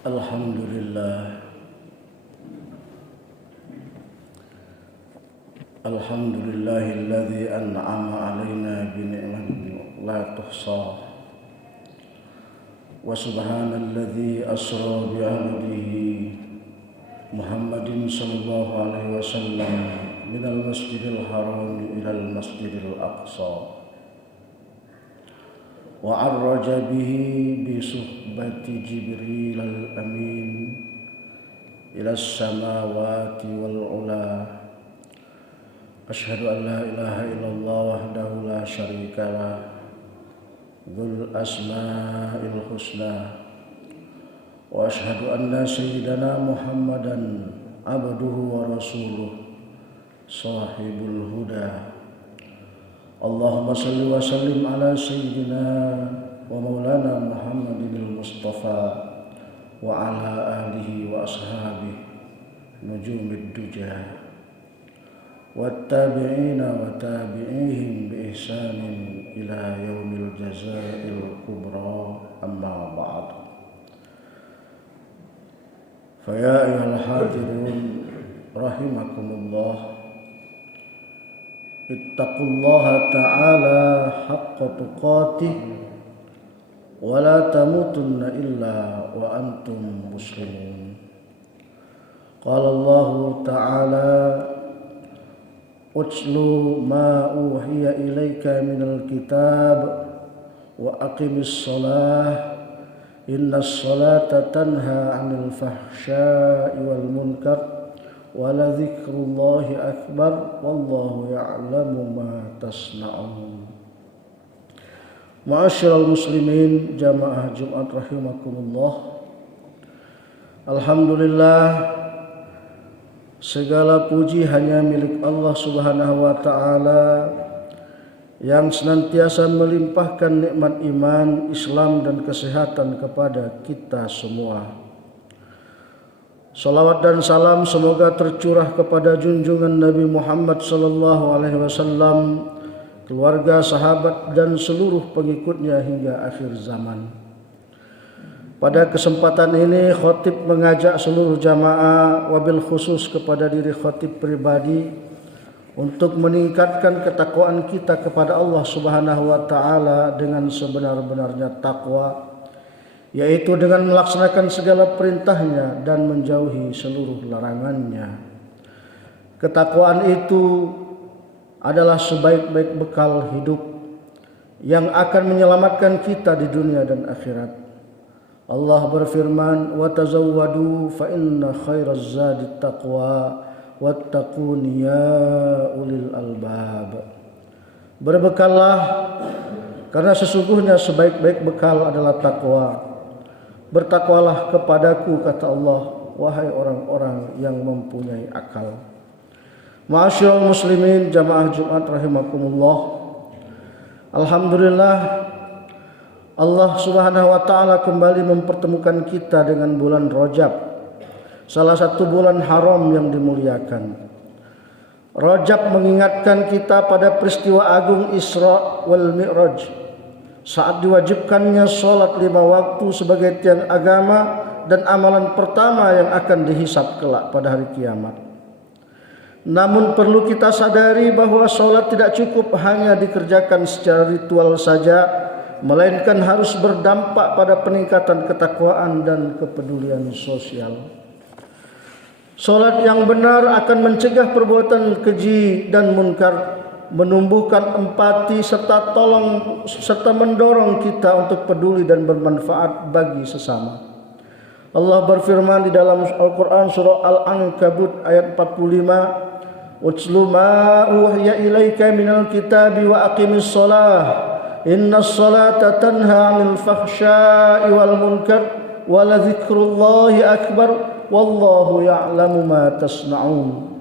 Alhamdulillah. Alhamdulillahilladzi an'ama 'alaina bi ni'matin la tuhsa. Wa subhanalladzi asra bi 'abdihi Muhammadin sallallahu alaihi wasallam minal masjidil haram ilal masjidil aqsa. وعرج به بصحبة جبريل الأمين إلى السماوات والعلا. أشهد أن لا إله إلا الله وحده لا شريك له ذو الأسماء الحسنى. وأشهد أن سيدنا محمدا عبده ورسوله صاحب الهدى. اللهم صل وسلم على سيدنا ومولانا محمد المصطفى وعلى آله وأصحابه نجوم الدجى والتابعين وتابعيهم بإحسان إلى يوم الجزاء الكبرى. أما بعد، فيا أيها الحاضرون رحمكم الله، ittaqullaha ta'ala haqqa tuqatih wa la tamutunna illa wa antum muslimun. Qala Allah ta'ala utlu ma uhiya ilayka minal kitab wa aqimis salah innas salata tanha 'anil fahsya'i wal munkar wala dzikrullahi akbar wallahu ya'lamu ma tasna'un. Ma'asyiral muslimin jamaah Jumat rahimakumullah. Alhamdulillah, segala puji hanya milik Allah Subhanahu wa taala yang senantiasa melimpahkan nikmat iman, Islam dan kesehatan kepada kita semua. Salawat dan salam semoga tercurah kepada junjungan Nabi Muhammad sallallahu alaihi wasallam, keluarga, sahabat dan seluruh pengikutnya hingga akhir zaman. Pada kesempatan ini khatib mengajak seluruh jamaah, wabil khusus kepada diri khatib pribadi, untuk meningkatkan ketakwaan kita kepada Allah Subhanahu wa taala dengan sebenar-benarnya takwa, yaitu dengan melaksanakan segala perintahnya dan menjauhi seluruh larangannya. Ketakwaan itu adalah sebaik-baik bekal hidup yang akan menyelamatkan kita di dunia dan akhirat. Allah berfirman, wa tazawwadu fa inna khairaz zadi taqwa wattaqun ya ulil albab. Berbekallah karena sesungguhnya sebaik-baik bekal adalah takwa. Bertakwalah kepadaku, kata Allah, wahai orang-orang yang mempunyai akal. Ma'asyiral muslimin jamaah Jumat rahimakumullah. Alhamdulillah Allah Subhanahu wa taala kembali mempertemukan kita dengan bulan Rajab, salah satu bulan haram yang dimuliakan. Rajab mengingatkan kita pada peristiwa agung Isra wal Mi'raj, saat diwajibkannya salat 5 waktu sebagai tiang agama dan amalan pertama yang akan dihisab kelak pada hari kiamat. Namun perlu kita sadari bahwa salat tidak cukup hanya dikerjakan secara ritual saja, melainkan harus berdampak pada peningkatan ketakwaan dan kepedulian sosial. Salat yang benar akan mencegah perbuatan keji dan munkar, menumbuhkan empati serta mendorong kita untuk peduli dan bermanfaat bagi sesama. Allah berfirman di dalam Al-Quran surah Al-Ankabut ayat 45, "Utslu ma uhiya ilaika minal kitabi wa aqimis shalah innas salata tanha 'anil fahsya'i wal munkar wa la dzikrullahi akbar wallahu ya'lamu ma tasna'un."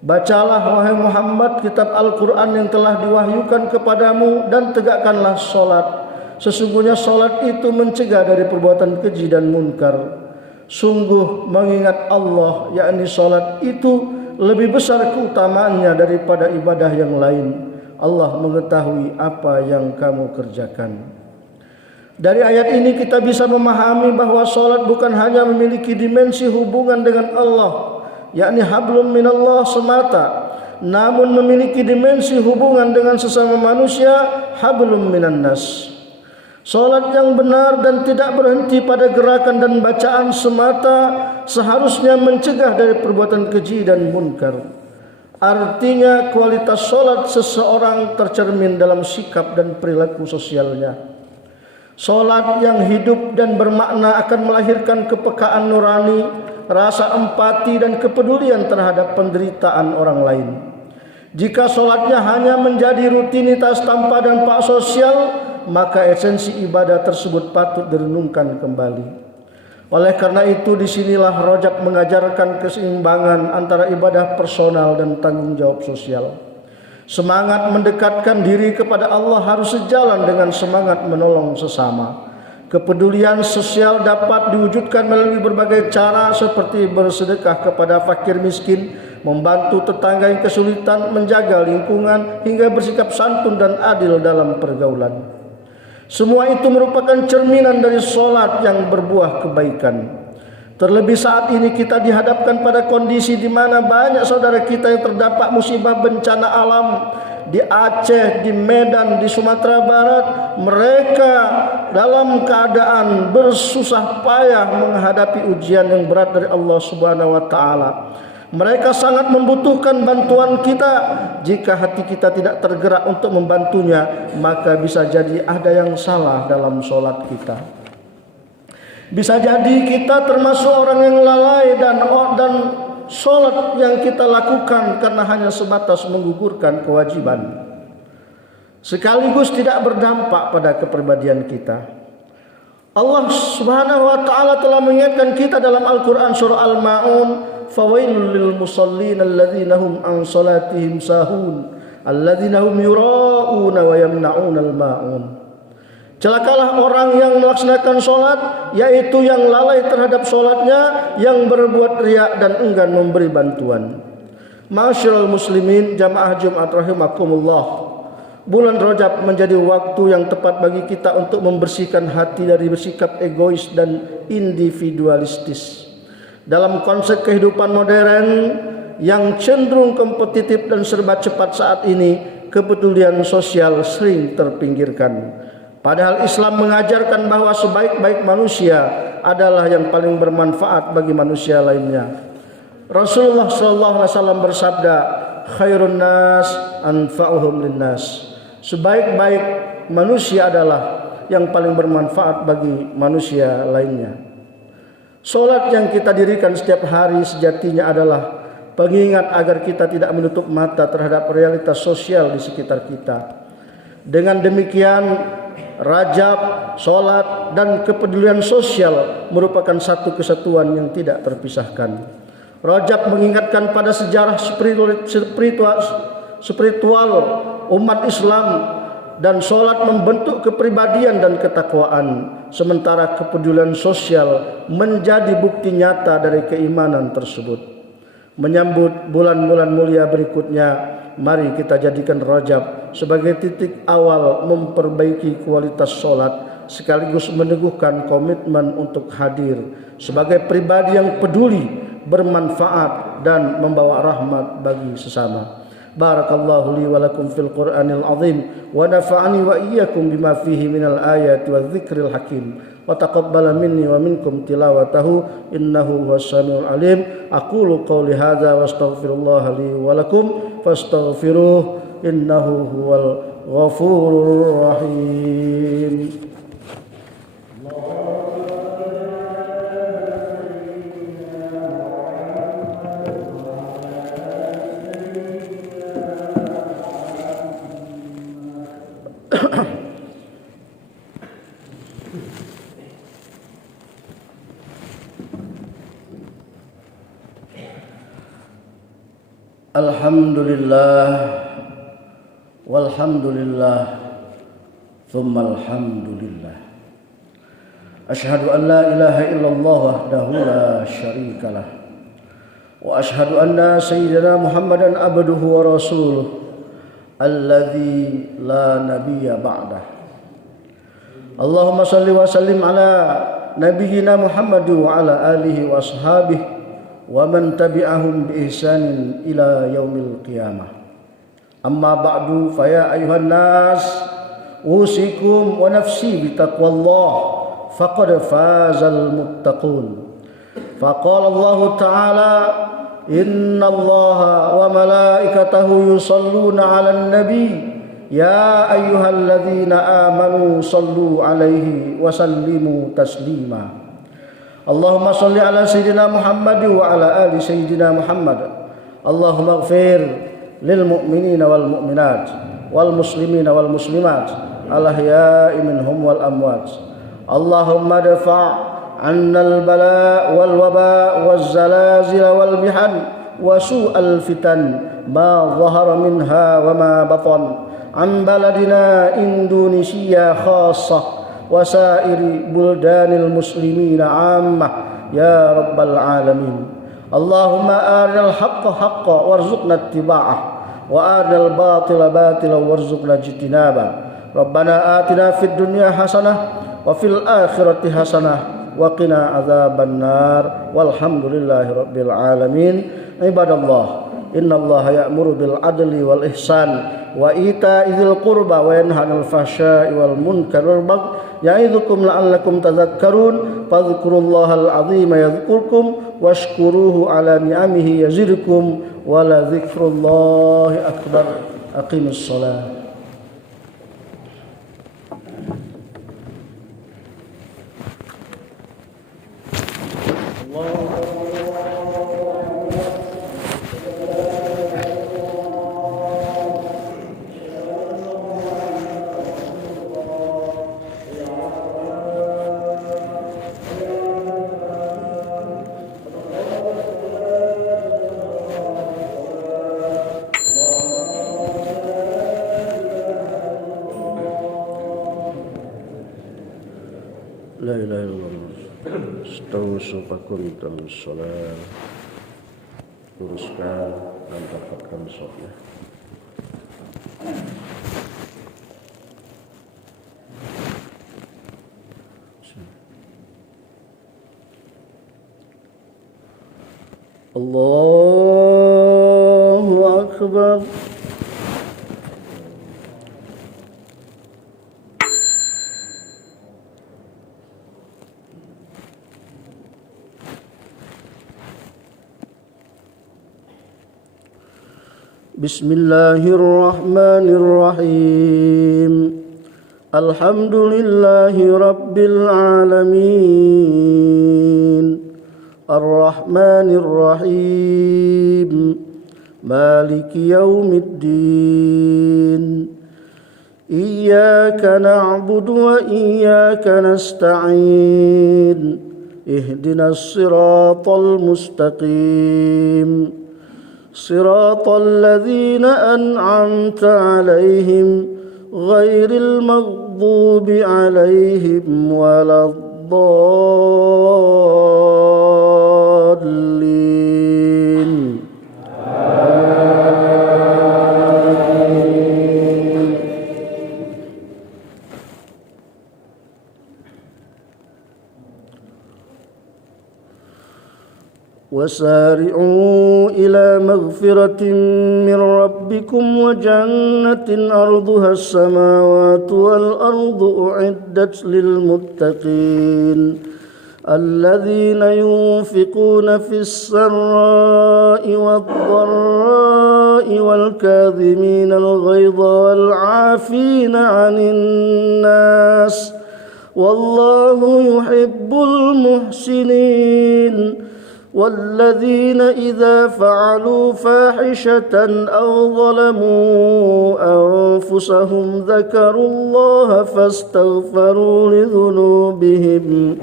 Bacalah wahai Muhammad kitab Al-Quran yang telah diwahyukan kepadamu dan tegakkanlah salat. Sesungguhnya salat itu mencegah dari perbuatan keji dan munkar. Sungguh mengingat Allah, yakni salat itu lebih besar keutamaannya daripada ibadah yang lain. Allah mengetahui apa yang kamu kerjakan. Dari ayat ini kita bisa memahami bahwa salat bukan hanya memiliki dimensi hubungan dengan Allah, yakni hablum minallah semata, namun memiliki dimensi hubungan dengan sesama manusia, hablum minan nas. Salat yang benar dan tidak berhenti pada gerakan dan bacaan semata seharusnya mencegah dari perbuatan keji dan munkar. Artinya kualitas salat seseorang tercermin dalam sikap dan perilaku sosialnya. Salat yang hidup dan bermakna akan melahirkan kepekaan nurani, rasa empati dan kepedulian terhadap penderitaan orang lain. Jika salatnya hanya menjadi rutinitas tanpa dampak sosial, maka esensi ibadah tersebut patut direnungkan kembali. Oleh karena itu disinilah Rajab mengajarkan keseimbangan antara ibadah personal dan tanggung jawab sosial. Semangat mendekatkan diri kepada Allah harus sejalan dengan semangat menolong sesama. Kepedulian sosial dapat diwujudkan melalui berbagai cara seperti bersedekah kepada fakir miskin, membantu tetangga yang kesulitan, menjaga lingkungan, hingga bersikap santun dan adil dalam pergaulan. Semua itu merupakan cerminan dari salat yang berbuah kebaikan. Terlebih saat ini kita dihadapkan pada kondisi di mana banyak saudara kita yang terdampak musibah bencana alam di Aceh, di Medan, di Sumatera Barat. Mereka dalam keadaan bersusah payah menghadapi ujian yang berat dari Allah Subhanahu wa taala. Mereka sangat membutuhkan bantuan kita. Jika hati kita tidak tergerak untuk membantunya, maka bisa jadi ada yang salah dalam sholat kita. Bisa jadi kita termasuk orang yang lalai dan sholat yang kita lakukan karena hanya sebatas menggugurkan kewajiban, sekaligus tidak berdampak pada kepribadian kita. Allah Subhanahu wa taala telah mengingatkan kita dalam Al-Quran surah Al-Ma'un, "Fawailul lil musallin alladzina hum an salatihim sahun alladzina hum yura'una wa yamna'unal ma'un." Celakalah orang yang melaksanakan salat, yaitu yang lalai terhadap salatnya, yang berbuat riya dan enggan memberi bantuan. Ma'asyiral muslimin jamaah Jumat rahimakumullah. Bulan Rajab menjadi waktu yang tepat bagi kita untuk membersihkan hati dari bersikap egois dan individualistis. Dalam konsep kehidupan modern yang cenderung kompetitif dan serba cepat saat ini, kepedulian sosial sering terpinggirkan. Padahal Islam mengajarkan bahwa sebaik-baik manusia adalah yang paling bermanfaat bagi manusia lainnya. Rasulullah SAW bersabda, "Khairun nas anfa'uhum linnas." Sebaik-baik manusia adalah yang paling bermanfaat bagi manusia lainnya. Salat yang kita dirikan setiap hari sejatinya adalah pengingat agar kita tidak menutup mata terhadap realitas sosial di sekitar kita. Dengan demikian, Rajab, salat dan kepedulian sosial merupakan satu kesatuan yang tidak terpisahkan. Rajab mengingatkan pada sejarah spiritual umat Islam, dan sholat membentuk kepribadian dan ketakwaan, sementara kepedulian sosial menjadi bukti nyata dari keimanan tersebut. Menyambut bulan-bulan mulia berikutnya, mari kita jadikan Rajab sebagai titik awal memperbaiki kualitas sholat, sekaligus meneguhkan komitmen untuk hadir sebagai pribadi yang peduli, bermanfaat, dan membawa rahmat bagi sesama. Barakallahu li wa lakum fil Qur'anil azim wa nafa'ani wa iyyakum bima fihi minal ayati wa dzikril hakim wa taqabbala minni wa minkum tilawatahu innahu huwas samiul alim. Aqulu qawli hadza wa astaghfirullah li wa lakum fastaghfiruh innahu huwal ghafurur rahim. Alhamdulillah walhamdulillah thumma alhamdulillah. Ashhadu an la ilaha illallah wahdahu la syarikalah wa ashhadu anna sayyidina Muhammadan abduhu wa rasuluh alladzi la nabiyya ba'dah. Allahumma salli wa sallim ala nabiyyina Muhammad wa ala alihi wa ashabihi wa man tabi'ahum bi ihsanin ila yaumil qiyamah. Amma ba'du, fa ya ayuhan nas usikum wa nafsi bi taqwallah faqad fazal muttaqun. Faqala Allah ta'ala innallaha wa malaikatahu yusalluna 'alan nabi ya ayyuhalladzina amanu sallu 'alaihi wa sallimu taslima. Allahumma salli ala sayyidina Muhammad wa ala ali sayyidina Muhammad. Allahumma ighfir lil mu'minina wal mu'minat wal muslimina wal muslimat al ahya'i minhum wal amwat. Allahumma dafa' 'anna al bala' wal waba' waz zalazil wal mihan wa su'al fitan ma dhahara minha wa ma batan an baladina Indonesia khassah wasairi buldanil muslimina ammah ya rabbal alamin. Allahumma arinal haqqa haqqa warzuqna ittiba'ah wa arinal batila batila warzuqna ijtinaba. Rabbana atina fid dunya hasanah wa fil akhirati hasanah wa qina adzabannar walhamdulillahi rabbil alamin. Ibadallah, innallaha ya'muru bil adli wal ihsan wa ita'izil qurba wa yanha 'anil fahsya'i wal munkari wal baghi ya'idzukum la'allakum tadhakkarun. Fadhkurullahal 'azima yadhkurkum washkuruhu 'ala ni'amihi yazidkum wa la dzikrullahi akbar. Aqimus shalah. La ilaha illallah. Astagfirullahaladzim fakuntum sholat. Luruskan dan dapatkan sholatnya. Allahu Akbar. Bismillahirrahmanirrahim. Alhamdulillahi rabbil alamin. Ar-Rahmanir Rahim. Maliki yaumiddin. Iyyaka na'budu wa iyyaka nasta'in. اهدنا الصراط المستقيم صراط الذين أنعمت عليهم غير المغضوب عليهم ولا الضالين. وسارعوا إلى مغفرة من ربكم وجنة أرضها السماوات والأرض أعدت للمتقين الذين ينفقون في السراء والضراء والكاظمين الغيظ والعافين عن الناس والله يحب المحسنين والذين إذا فعلوا فاحشة أو ظلموا أنفسهم ذكروا الله فاستغفروا لذنوبهم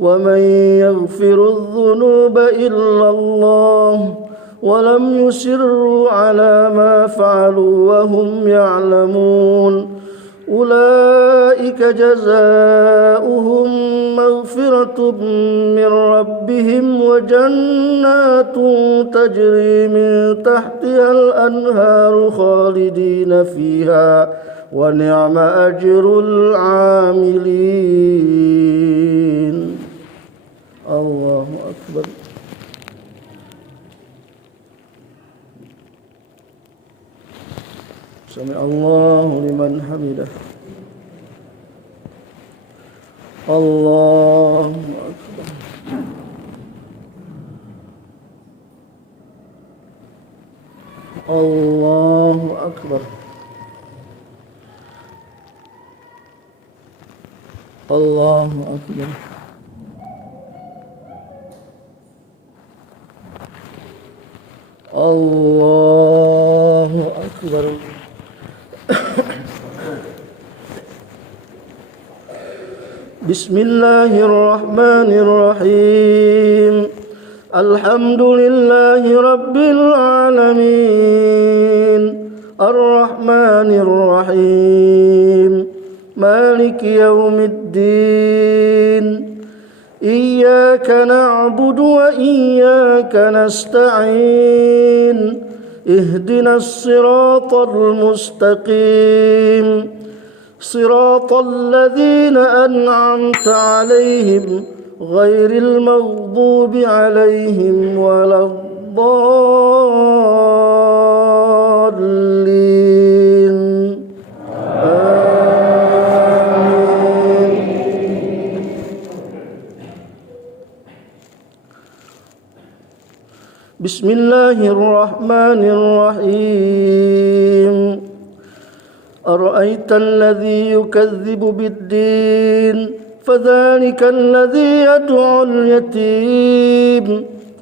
ومن يغفر الذنوب إلا الله ولم يصروا على ما فعلوا وهم يعلمون أولئك جزاؤهم مغفرة من ربهم وجنات تجري من تحتها الأنهار خالدين فيها ونعم أجر العاملين. الله أكبر. سمع الله لمن حمده. الله أكبر. الله أكبر. الله أكبر. الله أكبر. بسم الله الرحمن الرحيم الحمد لله رب العالمين الرحمن الرحيم مالك يوم الدين إياك نعبد وإياك نستعين اهدنا الصراط المستقيم صراط الذين أنعمت عليهم غير المغضوب عليهم ولا الضالين. آمين. بسم الله الرحمن الرحيم أرأيت الذي يكذب بالدين فذلك الذي يدعو اليتيم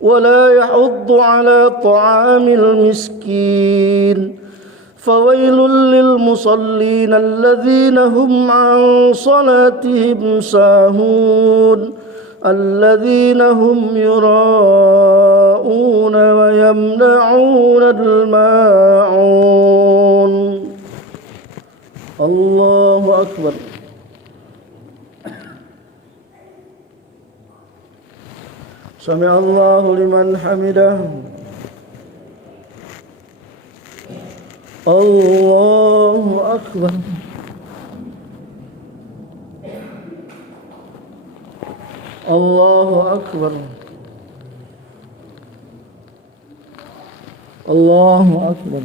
ولا يحض على طعام المسكين فويل للمصلين الذين هم عن صلاتهم ساهون الذين هم يراءون ويمنعون الماعون. الله أكبر. سمع الله لمن حمده. الله أكبر. الله أكبر. الله أكبر.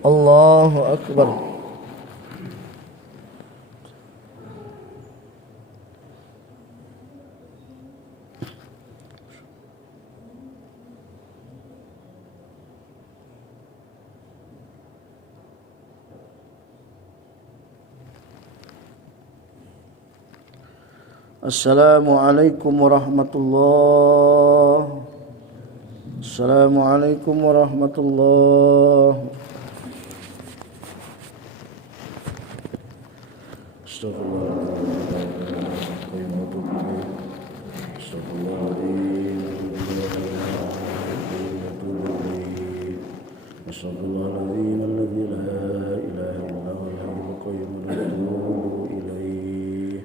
الله أكبر. Assalamualaikum warahmatullahi. Assalamualaikum warahmatullahi. Astaghfirullahaladzim wa atubu ilaih. Astaghfirullahaladzim alladzi la ilaha illa huwal hayyul qayyum wa atubu ilaih.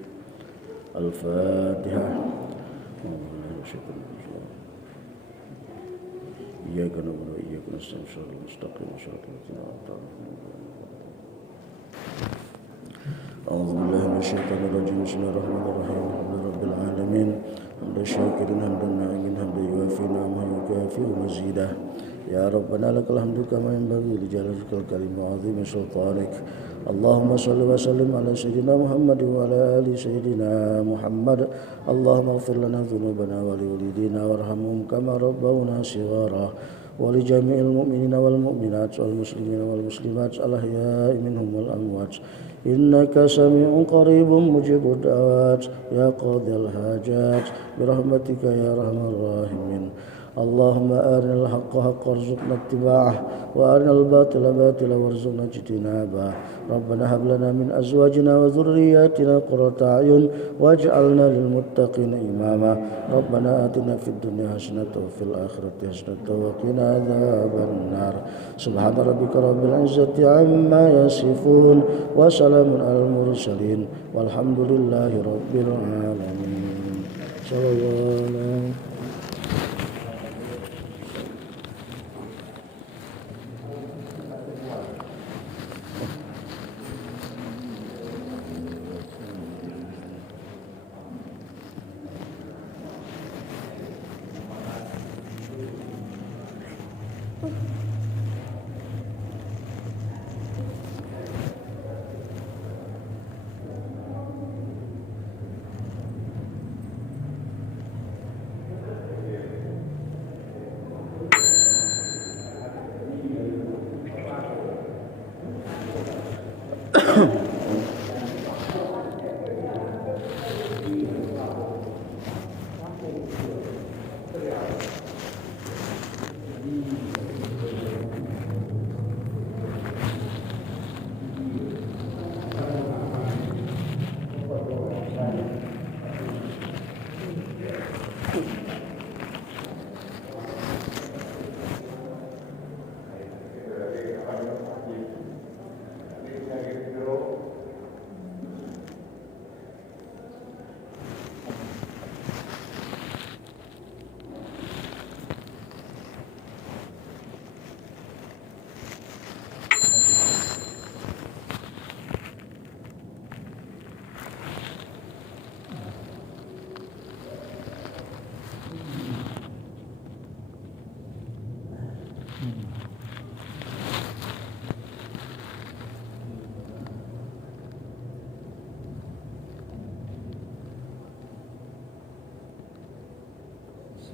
Al-Fatihah. Iyyaka na'budu wa iyyaka nasta'in ihdinas mustaqim shiratal ladzina an'amta 'alaihim. أعوذ بالله من الشيطان الرجيم بسم الله الرحمن الرحيم الحمد لله رب العالمين حمد الشاكرين حمد الناعمين حمد يوافي نعمه ويكافئ مزيده يا ربنا لك الحمد كما ينبغي لجلالك الكريم وعظيم سلطانك اللهم صل وسلم على سيدنا محمد وعلى آل سيدنا محمد اللهم اغفر لنا ذنوبنا ولوالدينا وارحمهم كما ربونا صغارا ولجميع المؤمنين والمؤمنات والمسلمين والمسلمات الأحياء منهم والأموات إنك سميع قريب مجيب الدعوات يا قاضي الحاجات برحمتك يا أرحم الراحمين اللهم أرنا الحق حقا وارزقنا اتباعه وأرنا الباطل باطلا وارزقنا اجتنابه ربنا هب لنا من أزواجنا وذرياتنا قرة أعين واجعلنا للمتقين إماما ربنا آتنا في الدنيا حسنة وفي الآخرة حسنة وقنا عذاب النار سبحان ربك رب العزة عما يصفون وسلام على المرسلين والحمد لله رب العالمين صلى الله عليه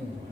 Sim.